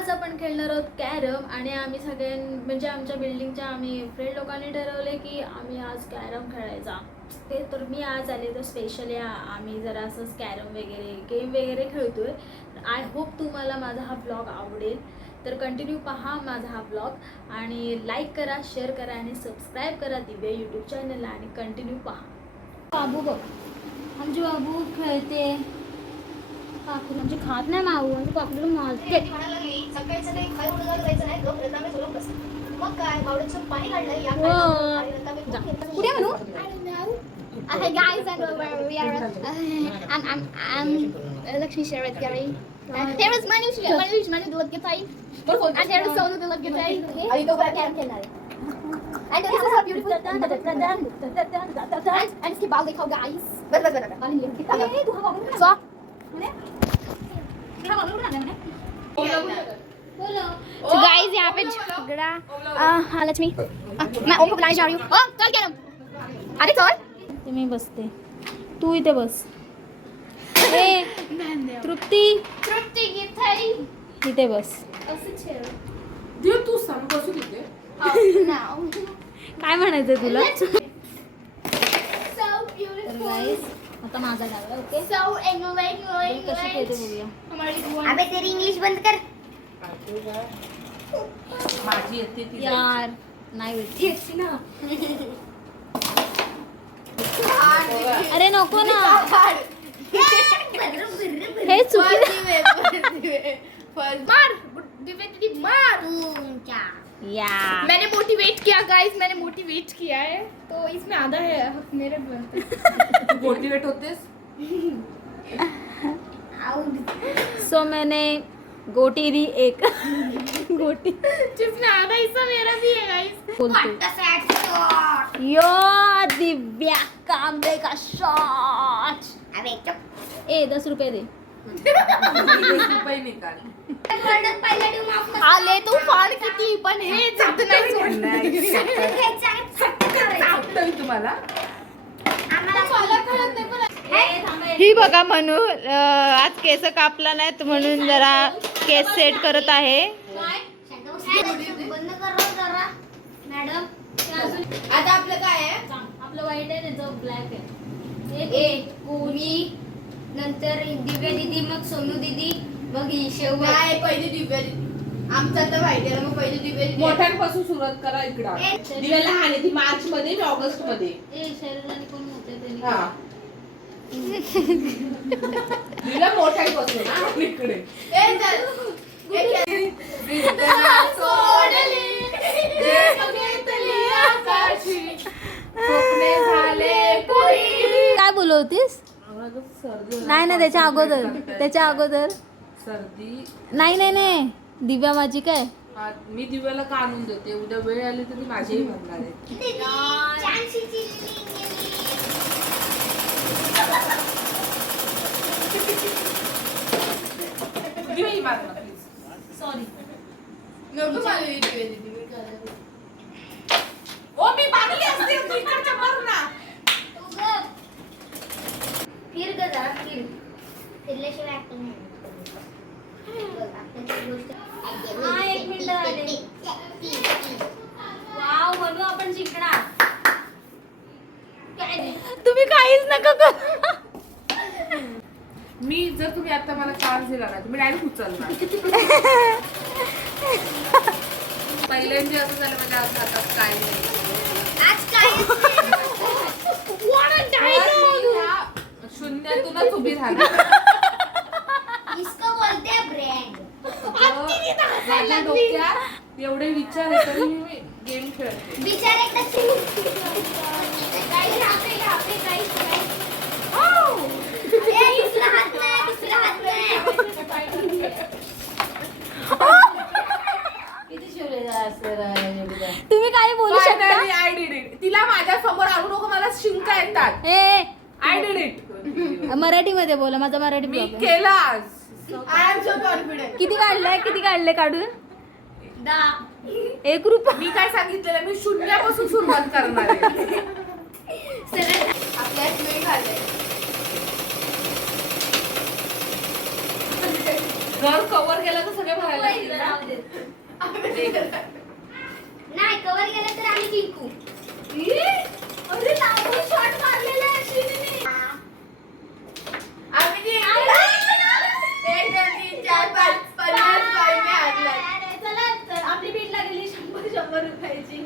आज आपण खेळणार आहोत कॅरम आणि आम्ही म्हणजे आमच्या बिल्डिंगच्या आम्ही फ्रेंड लोकांनी ठरवले की आम्ही आज कॅरम खेळायचा. ते तर मी आज आले तर स्पेशली आम्ही जरा असंच कॅरम वगैरे गेम वगैरे खेळतोय. आय होप तुम्हाला माझा हा ब्लॉग आवडेल, तर कंटिन्यू पहा माझा हा ब्लॉग आणि लाईक करा, शेअर करा आणि सबस्क्राईब करा दिव्या यूट्यूब चॅनलला आणि कंटिन्यू पहा. बाबू बघ, आमचे बाबू खेळते. काकू म्हणजे खात नाही माऊ आणि काकूला मारते. सकाळी सकाळी खाय उडगायला जायचं नाही गप रतामे झोलून बस. मग काय बावड्याचं पाणी काढलं या पुढे म्हणू. Hi guys, and we are I'm Lakshmi Sharatkari. Here is Manu Dulaggitai. And here is Sonu Dulaggitai. Are you go back and खेलणार आहे? And this is our beautiful and इसके बाल देखो guys. बस So तो गाइस यहाँ पे झगड़ा हाँ लक्ष्मी मैं ओम को बुलाने जा रही हूँ. ओम चल क्या अरे चल मी बसते, तू इथे बस. ए तृप्ती तृप्ती गीताई इथे बस. देव तू सांग बसू तिथे. काय म्हणायचं तुला? So तर beautiful. गाईस आता माझा डाव आहे. Okay So English. कशी खेळते बघूया. हमारी अबे तेरी इंग्लिश बंद कर. माझी येते ती यार नाही भेटते ना. अरे नको ना, हे चुकी. मार दिव्या दीदी मार. या मैंने मोटिवेट किया गाइस, मैंने मोटिवेट किया है तो इसमें आधा है हक मेरे बनते. मोटिवेट होतेस. सो मैंने गोटी दी एक गोटी जिसमें आधा हिस्सा मेरा भी है गाइस. बोलते यो दिव्या कांबळे का शॉट. अबे चुप. ए 10 रुपये दे. 20 रुपये निकाल. आले तूफान किती पण हे जात नाही सोडणार. मी तुम्हाला ही बघा म्हणू आज केस कापला नाहीत म्हणून जरा केस सेट करत आहे. बंद कर जरा मॅडम. आता आपलं काय आहे? आपलं वाईट आहे, त्याचं ब्लॅक आहे. ए कोणी नंतर दिव्या दीदी, मग सोनू दीदी, मग शेव. नाही पहिली दिव्या दीदी. आमचा तर माहिती आहे मग पहिली दिव्या दीदी. मोठ्यांपासून सुरुवात करा इकडं. दिव्या लहान आहे ती मार्च मध्ये, मी ऑगस्ट मध्ये. ए शरीराने कोण होते त्यांनी. हा दिव्या मोठ्यांपासून हा, इकडे. स्वप्ने झाले पुरी. काय बोलवतीस? सर्दी नाही ना, त्याच्या अगोदर सर्दी. नाही दिव्या माझी काय. मी दिव्याला का आणून देते, उद्या वेळ आली तर ती माझ्याही म्हणणार आहे. दिव्या ही मार ना, please. सॉरी. नको मला दिव्या दीदी. ओ मी बांधली असते तू इकडच्या मार ना. फिर ग जरा फिर. फिरल्याशिवाय ऍक्टिंग नाही. हा, 1 मिनिट आले. वाव म्हणू आपण जिंकणार. तुम्ही काहीच नका करू. मी जर तुम्ही आता मला चान्स दिला ना तुम्ही डायरेक्ट उचलणार. पहिल्यांदा असं झालं माझ्या हातात काय नाही. आज काय शून्यातूनच उभी राहणार. इसको बोलते हैं ब्रँड. माझ्या डोक्यात एवढे विचार आहे तरी मी गेम खेळते. विचार एकदा सुरू. गाइस यहाँ पे गाइस. ए दूसरा हाथ में. किती शिवले तुम्ही काय बोलू शकता. I did it. तिला माझ्या समोर आणू नको, मला शिंका येतात. ए आय डिड इट. मराठीमध्ये बोला, माझा मराठी मी blog आहे. केलं आज. I am so confident. किती काढले काढून. 1 रुपया. मी काय सांगितलेलं, मी शून्यापासून सुरुवात करणार आहे. आपल्यात वेळ घालते. घर कव्हर केलं तर सगळे भरायला पहिलं लागतील ना? राहू दे. नाही कवर गेलं तर आम्ही जिंकू. अरे लांबून shot मारलेला आहे अश्विनीने. आम्ही जिंकलो. 1, 2, 3, 4, 5, 50 पॉईंट मी हारला. अरे चला तर आपली बीट लागली 100 रुपयाची.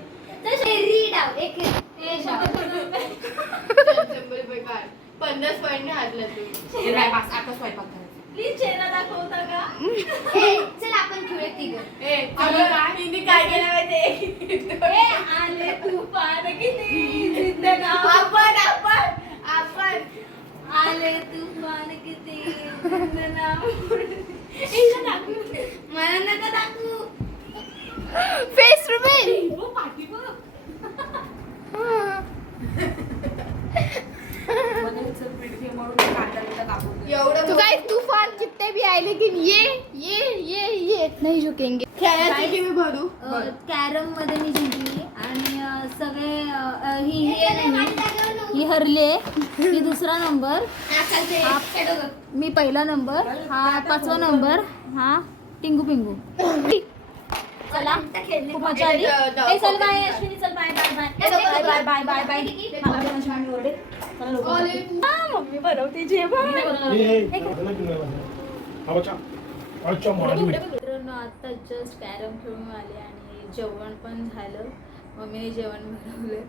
तर रीड आउट एक हे 100 रुपये. 100 रुपये काढ. 50 पॉईंट हारला तू. हे नाही, बस आता स्वयंपाक करायचा. प्लीज चेहरा दाखवता का? चल आपण खेळूया तिघं. आम्ही काय? हिने काय केलं माहितीये? ए, आले तुफान किती जिंदगाव. आपण आले तुफान किती जिंदगाव. हिला दाखवू. मला नका दाखवू. Face reveal. हो, पाठी बघ. बनायचं पीठ घे म्हणून कांदा बिंदा कापून दे. एवढं तो गाइस तूफान कितने भी आए लेकिन ये नहीं झुकेंगे. खेळायसाठी मी भरू. कॅरम मध्ये मी जिंकली आणि सगळे ही नाही ही हरली ही दुसरा नंबर, मी पहिला नंबर, हा 5वा नंबर, हा टिंगू पिंगू. चला खूप मजा आली. ए, चल बाय अश्विनी, चल bye bye bye bye bye bye bye. मला पण अश्विनी ओरडे. चला लवकर. हा, मम्मी बनवते जेवण. मित्रांनो आता जस्ट कॅरम खेळून आले आणि जेवण पण झालं. मम्मीने जेवण बनवलं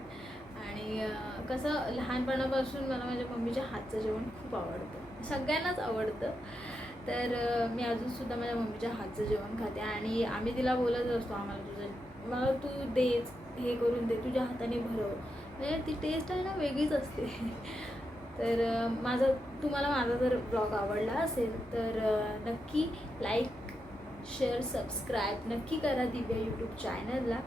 आणि कसं लहानपणापासून मला माझ्या मम्मीच्या हातचं जेवण खूप आवडतं, सगळ्यांनाच आवडतं. तर मी अजूनसुद्धा माझ्या मम्मीच्या हातचं जेवण खाते आणि आम्ही तिला बोलत असतो मला तू देच, हे करून दे, तुझ्या हाताने भरव, म्हणजे ती टेस्ट आहे ना वेगळीच असते. तर तुम्हाला माझा जर ब्लॉग आवडला असेल तर नक्की लाईक, शेअर, सबस्क्राईब नक्की करा दिव्या यूट्यूब चॅनलला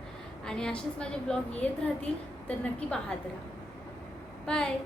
आणि असेच माझे ब्लॉग येत राहतील तर नक्की पाहत राहा. बाय.